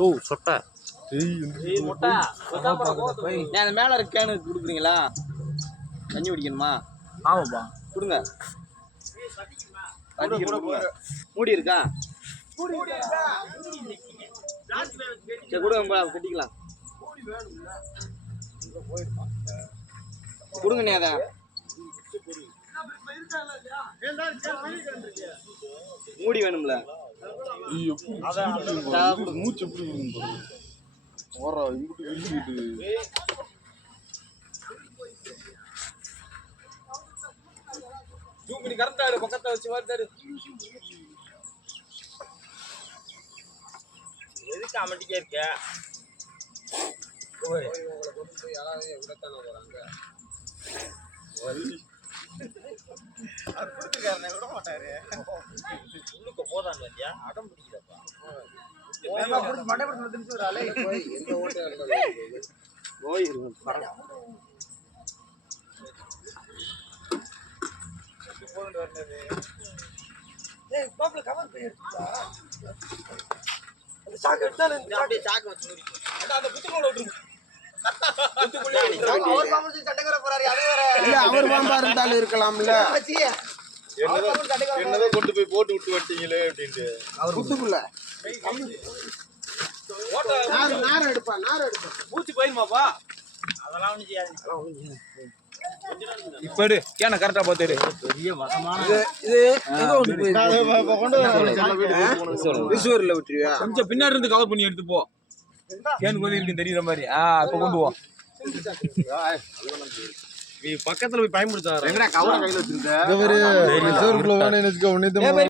ஓ சொட்டை அந்த மேல இருக்க கேனு கொடுக்குறீங்களா? தண்ணி குடிக்கணுமா? ஆமாப்பா கொடுங்க. மூடி இருக்கா? சரி கொடுங்க, கட்டிக்கலாம். கொடுங்கண்ணே அதை. மூடி வேணும்ல? மூச்சு எப்படி கரெக்டா பக்கத்தை வச்சு வருதாரு. எதுக்கு அமைட்டிக்கே இருக்க? யாராவது விடத்தானே போறாங்க. விட மாட்டாரு. உள்ளுக்க போதான் அடம் பிடிக்கலப்பா. அவர் பாம்பா இருந்தாலும் இருக்கலாம்ல. என்னதான் கொண்டு போய் போட்டு விட்டு வட்டீங்களே அப்படின்ட்டு குத்துக்குள்ள நார் எடுப்பா. பூச்சி போயிருமாப்பா? அதெல்லாம் ஒண்ணு செய்யாது. இப்ப கேன கரெக்டா பாத்துரு. பெரிய வசமான ரிசீவர்ல விட்டுருவியா? கொஞ்சம் பின்னாடி இருந்து கவர் பண்ணி எடுத்து போ. கேன் கொஞ்சம் இருக்கு தெரியுற மாதிரி. இப்ப கொண்டு போ. நீ பக்கத்துல போய் பயன்படுத்தாரு. எங்கடா கவரை கையில வச்சிருக்க?